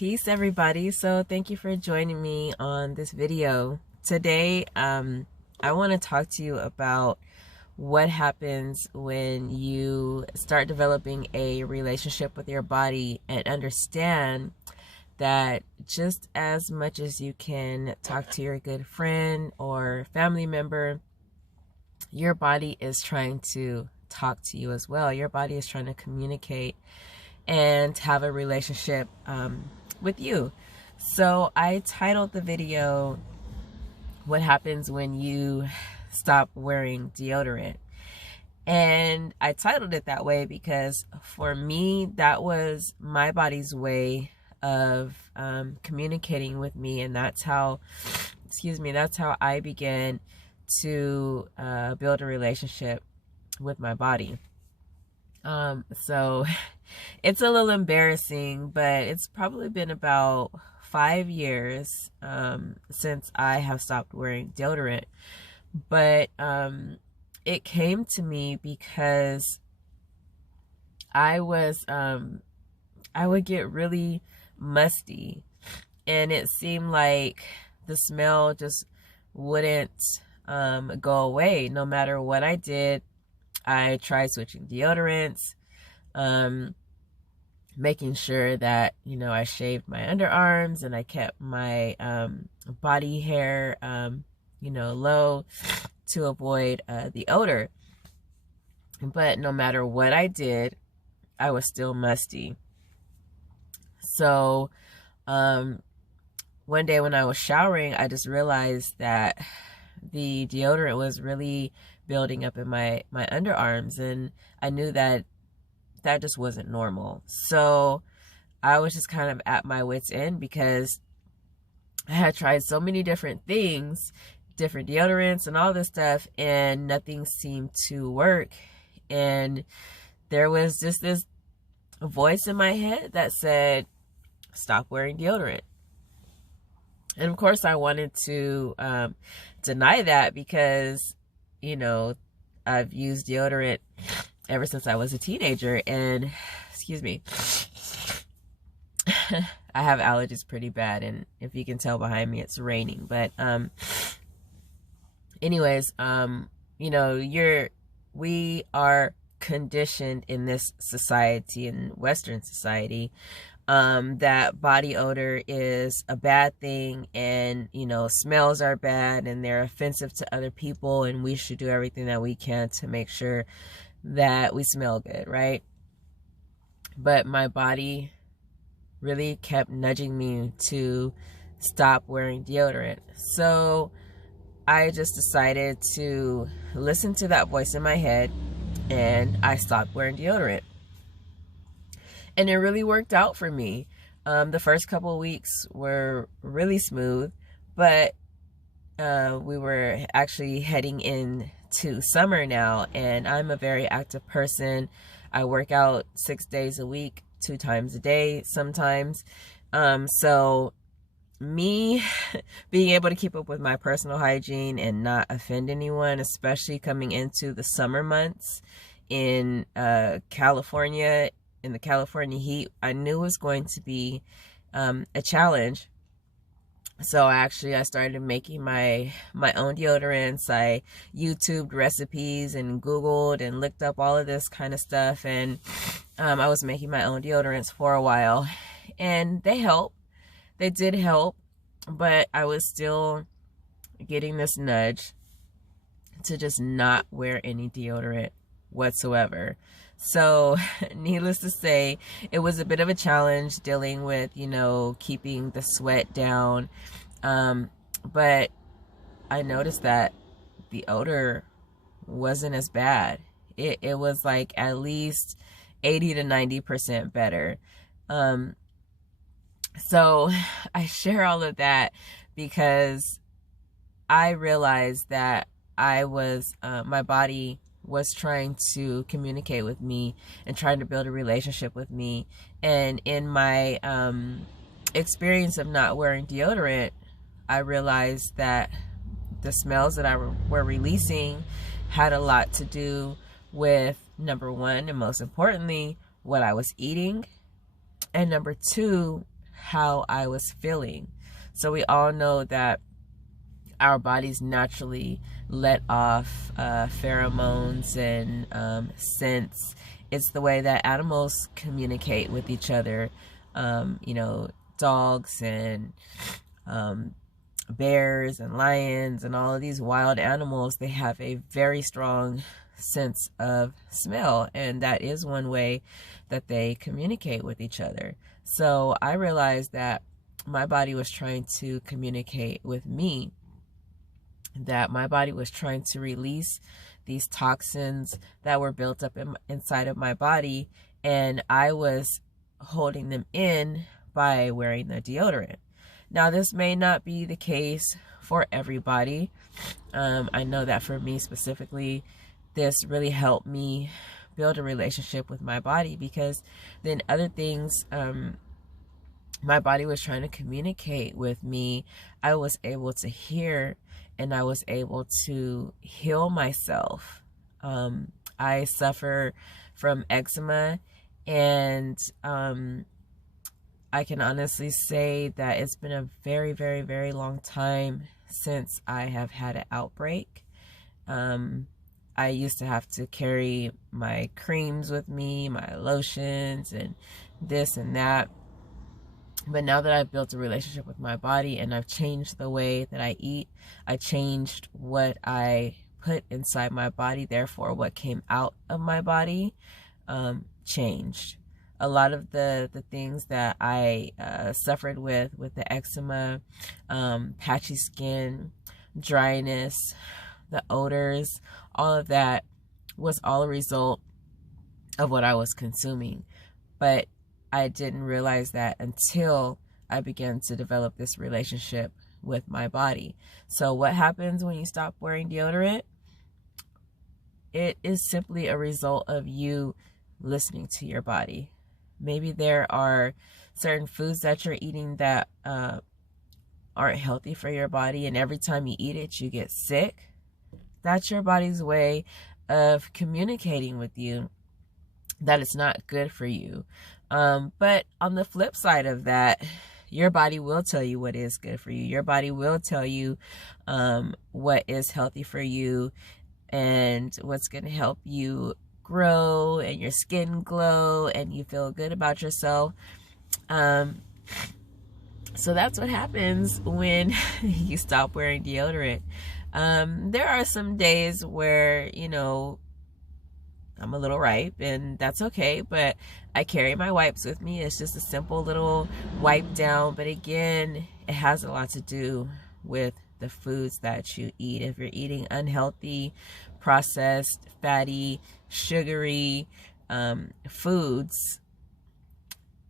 Peace, everybody. So thank you for joining me on this video. Today, I want to talk to you about what happens when you start developing a relationship with your body and understand that just as much as you can talk to your good friend or family member, your body is trying to talk to you as well. Your body is trying to communicate and have a relationship with you. So I titled the video, What Happens When You Stop Wearing Deodorant? And I titled it that way because for me, that was my body's way of communicating with me. And that's how, that's how I began to build a relationship with my body. So it's a little embarrassing, but it's probably been about 5 years since I have stopped wearing deodorant. But it came to me because I would get really musty, and it seemed like the smell just wouldn't go away no matter what I did. I tried switching deodorants, making sure that, I shaved my underarms and I kept my body hair, low to avoid the odor. But no matter what I did, I was still musty. So one day when I was showering, I just realized that the deodorant was really building up in my underarms, and I knew that just wasn't normal. So I was just kind of at my wit's end because I had tried so many different things, different deodorants and all this stuff, and nothing seemed to work. And there was just this voice in my head that said, stop wearing deodorant. And of course I wanted to deny that because I've used deodorant ever since I was a teenager, and I have allergies pretty bad, and if you can tell behind me, it's raining. But anyways, we are conditioned in this society, in Western society, that body odor is a bad thing, and smells are bad and they're offensive to other people, and we should do everything that we can to make sure that we smell good, right? But my body really kept nudging me to stop wearing deodorant. So I just decided to listen to that voice in my head, and I stopped wearing deodorant. And it really worked out for me. The first couple of weeks were really smooth, but we were actually heading into summer now, and I'm a very active person. I work out 6 days a week, 2 times a day sometimes. So me being able to keep up with my personal hygiene and not offend anyone, especially coming into the summer months in California, in the California heat, I knew it was going to be a challenge. So I started making my own deodorants. I YouTubed recipes and Googled and looked up all of this kind of stuff, and I was making my own deodorants for a while, and they helped. They did help, but I was still getting this nudge to just not wear any deodorant whatsoever. So needless to say, it was a bit of a challenge dealing with, keeping the sweat down. But I noticed that the odor wasn't as bad. It was like at least 80 to 90% better. So I share all of that because I realized that my body was trying to communicate with me and trying to build a relationship with me. And in my experience of not wearing deodorant, I realized that the smells that I were releasing had a lot to do with, number one, and most importantly, what I was eating, and number two, how I was feeling. So we all know that our bodies naturally let off pheromones and scents. It's the way that animals communicate with each other. You know, dogs and bears and lions and all of these wild animals, they have a very strong sense of smell, and that is one way that they communicate with each other. So I realized that my body was trying to communicate with me, that my body was trying to release these toxins that were built up inside of my body, and I was holding them in by wearing the deodorant. Now, this may not be the case for everybody. I know that for me specifically, this really helped me build a relationship with my body, because then other things my body was trying to communicate with me, I was able to hear, and I was able to heal myself. I suffer from eczema, and I can honestly say that it's been a very, very, very long time since I have had an outbreak. I used to have to carry my creams with me, my lotions, and this and that. But now that I've built a relationship with my body and I've changed the way that I eat, I changed what I put inside my body, therefore what came out of my body changed. A lot of the things that I suffered with the eczema, patchy skin, dryness, the odors, all of that was all a result of what I was consuming. But I didn't realize that until I began to develop this relationship with my body. So what happens when you stop wearing deodorant? It is simply a result of you listening to your body. Maybe there are certain foods that you're eating that aren't healthy for your body, and every time you eat it, you get sick. That's your body's way of communicating with you that it's not good for you. But on the flip side of that, your body will tell you what is good for you. Your body will tell you what is healthy for you and what's going to help you grow and your skin glow and you feel good about yourself. So that's what happens when you stop wearing deodorant. There are some days where, you know, I'm a little ripe, and that's okay, but I carry my wipes with me. It's just a simple little wipe down, but again, it has a lot to do with the foods that you eat. If you're eating unhealthy, processed, fatty, sugary foods,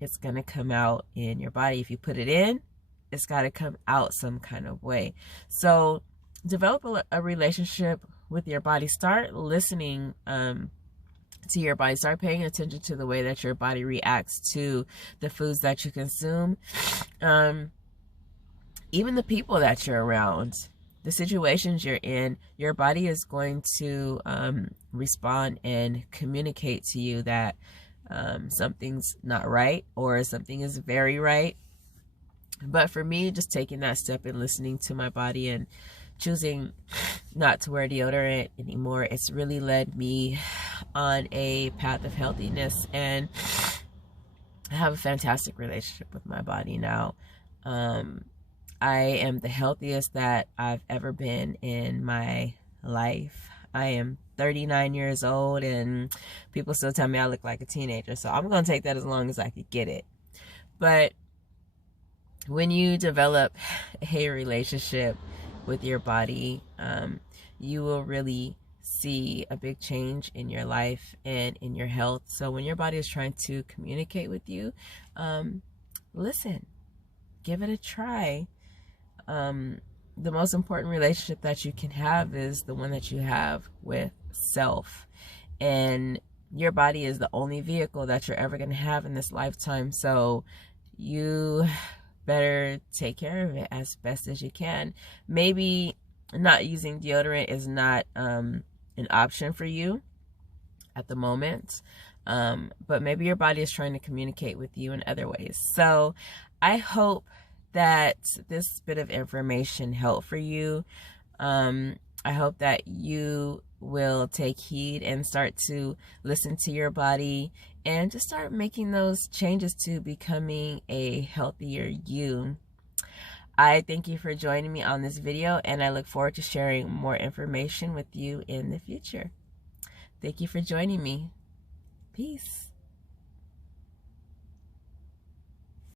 it's gonna come out in your body. If you put it in, it's got to come out some kind of way. So develop a relationship with your body. Start listening to your body. Start paying attention to the way that your body reacts to the foods that you consume. Even the people that you're around, the situations you're in, your body is going to respond and communicate to you that something's not right or something is very right. But for me, just taking that step and listening to my body and choosing not to wear deodorant anymore, it's really led me on a path of healthiness, and I have a fantastic relationship with my body now. I am the healthiest that I've ever been in my life. I am 39 years old and people still tell me I look like a teenager, so I'm gonna take that as long as I could get it. But when you develop a relationship with your body, you will really see a big change in your life and in your health. So when your body is trying to communicate with you, listen, give it a try. The most important relationship that you can have is the one that you have with self. And your body is the only vehicle that you're ever going to have in this lifetime. So you better take care of it as best as you can. Maybe not using deodorant is not an option for you at the moment. but maybe your body is trying to communicate with you in other ways. So I hope that this bit of information helped for you. I hope that you will take heed and start to listen to your body and just start making those changes to becoming a healthier you. I thank you for joining me on this video, and I look forward to sharing more information with you in the future. Thank you for joining me. Peace.